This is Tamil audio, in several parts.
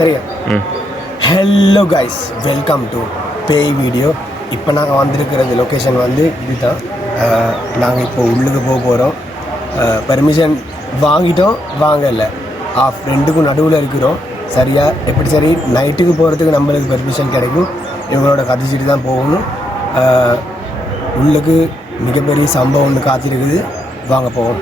சரியா? ஹலோ கைஸ், வெல்கம் டு பேய் வீடியோ. இப்போ நாங்கள் வந்திருக்கிறது லொக்கேஷன் வந்து இதுதான். நாங்கள் இப்போ உள்ளுக்கு போக போகிறோம். பர்மிஷன் வாங்கிட்டோம், வாங்கலை, ரெண்டுக்கும் நடுவில் இருக்கிறோம். சரியா? எப்படி சரி நைட்டுக்கு போகிறதுக்கு நம்மளுக்கு பர்மிஷன் கிடைக்கும். இவங்களோட கதைச்சிட்டு தான் போகணும். உள்ளுக்கு மிகப்பெரிய சம்பவம் ஒன்று காத்திருக்குது. வாங்க போவோம்.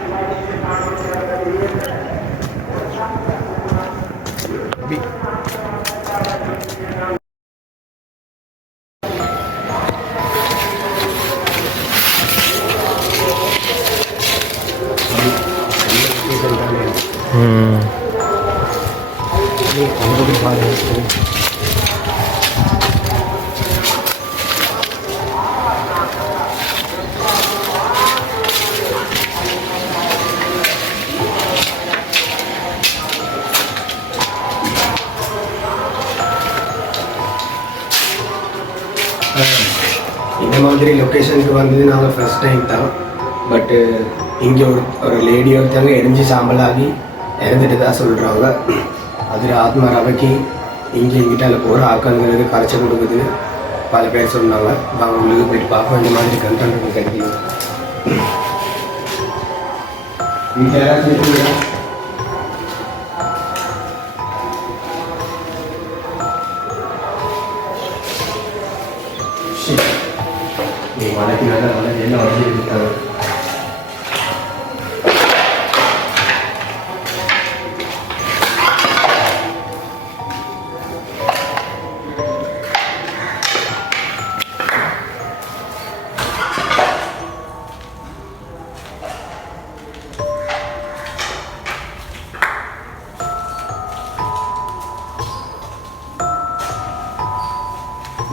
இந்த மாதிரி லொக்கேஷனுக்கு வந்தது நாங்கள் ஃபஸ்ட் டைம் தான். பட்டு இங்கே ஒரு லேடி ஒருத்தவங்க எரிஞ்சு சாம்பலாகி இறந்துட்டு தான் சொல்கிறாங்க. அதில் ஆத்மா ரவைக்கு இங்கே இங்கிட்ட போகிற ஆக்கங்களுக்கு கரைச்சி கொடுக்குது பல பேர் சொன்னாங்க. நாங்கள் உங்களுக்கு போயிட்டு பார்ப்போம். இந்த மாதிரி கண்டென்ட் கிடைக்குது. வீட்டில் யாராச்சும் இருக்கீங்களா? நீ மலைக்கு நல்லா என்ன வசதி இருக்காங்க.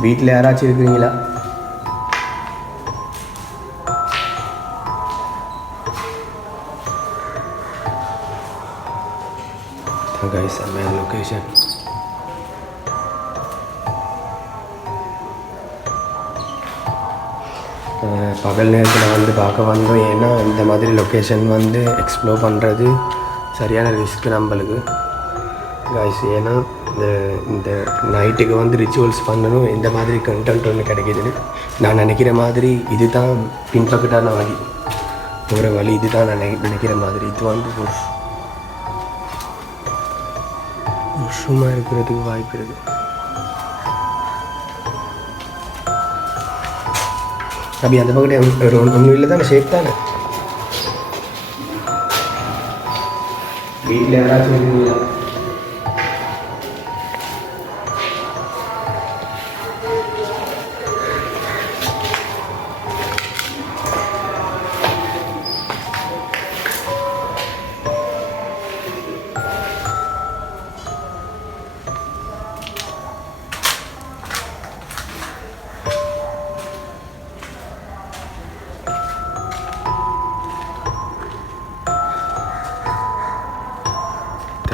வீட்டில் யாராச்சும் இருக்கிறீங்களா? guys, main location. பகல் நேரத்தில் வந்து பார்க்க வந்தோம். ஏன்னா இந்த மாதிரி லொக்கேஷன் வந்து எக்ஸ்ப்ளோர் பண்ணுறது சரியான ரிஸ்க் நம்மளுக்கு கைஸ். ஏன்னா இந்த நைட்டுக்கு வந்து ரிச்சுவல்ஸ் பண்ணணும். இந்த மாதிரி கண்டென்ட் ஒன்று கிடைக்கிதுன்னு நான் நினைக்கிற மாதிரி இது தான் பின்பக்கட்டான வழி, போகிற வழி இது தான் நான் நினைக்கிற மாதிரி. இது வந்து வருஷமாக இருக்கிறதுக்கு வாய்ப்பு இருக்குது. அப்படி அந்த பக்கத்து ஒன்றும் இல்லை தானே, ஷேக் தானே. வீட்டில் யாராச்சும் இருக்கீங்களா?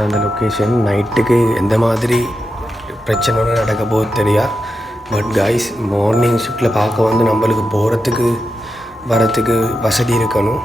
அந்த லொக்கேஷன் நைட்டுக்கு எந்த மாதிரி பிரச்சனை நடக்க போகுது தெரியா. பட் கைஸ், மார்னிங் ஷிஃப்ட்டில் பார்க்க வந்து நம்மளுக்கு போகிறதுக்கு வரத்துக்கு வசதி இருக்கணும்.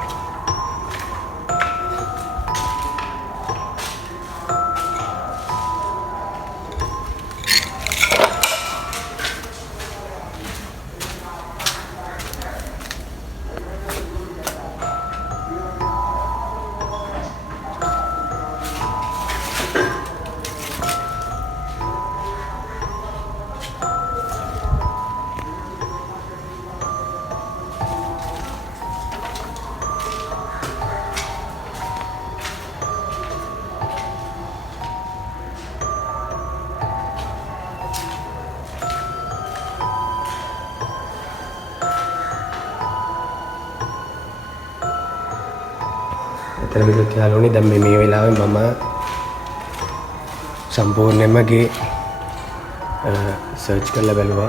terlebih dahulu ini dan memilah mama සම්පූර්ණයෙන්ම ගේ සර්ච් කරලා බලුවා.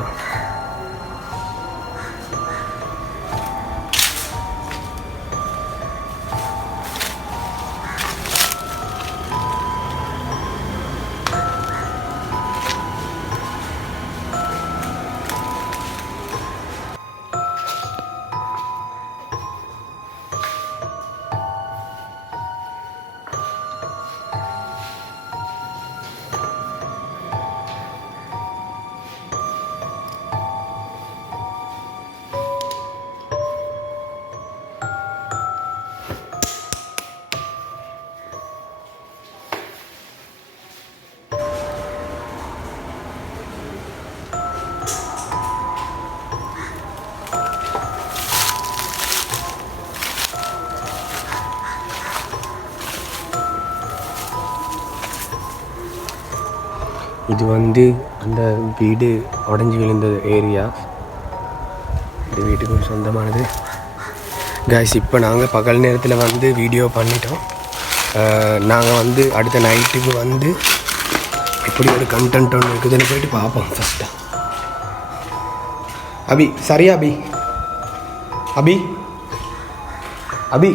இது வந்து அந்த வீடு உடஞ்சி விழுந்த ஏரியா. இந்த வீட்டுக்கு சொந்தமானது. கைஸ் இப்போ நாங்கள் பகல் நேரத்தில் வந்து வீடியோ பண்ணிட்டோம். நாங்கள் வந்து அடுத்த நைட்டுக்கு வந்து எப்படி ஒரு கண்டென்ட் ஒன்று இருக்குதுன்னு போயிட்டு பார்ப்போம் ஃபஸ்ட்டாக. அபி சரியா அபி அபி அபி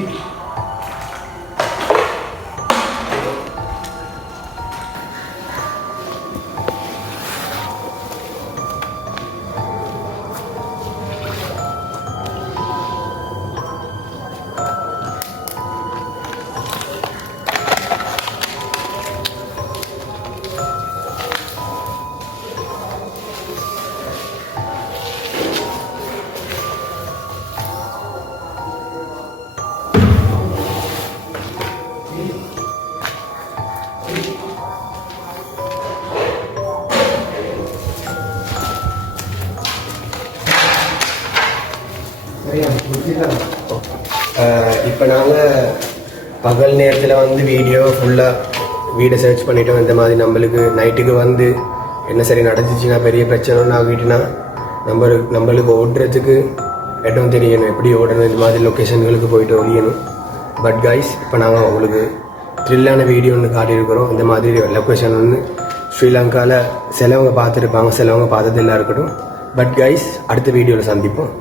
இப்போ நாங்கள் பகல் நேரத்தில் வந்து வீடியோ ஃபுல்லாக வீடை சர்ச் பண்ணிட்டோம். இந்த மாதிரி நம்மளுக்கு நைட்டுக்கு வந்து என்ன சரி நடந்துச்சுன்னா பெரிய பிரச்சனைன்னு ஆகிட்டுனா நம்மளுக்கு ஓடுறதுக்கு இடம் தெரியணும், எப்படி ஓடணும், இந்த மாதிரி லொக்கேஷன்களுக்கு போயிட்டு ஒழியணும். பட் கைஸ் இப்போ நாங்கள் உங்களுக்கு த்ரில்லான வீடியோ ஒன்று காட்டியிருக்கிறோம். இந்த மாதிரி லொக்கேஷன் வந்து ஸ்ரீலங்காவில் சிலவங்க பார்த்துருப்பாங்க, சிலவங்க பார்த்ததில்லாம் இருக்கட்டும். பட் கைஸ் அடுத்த வீடியோவில் சந்திப்போம்.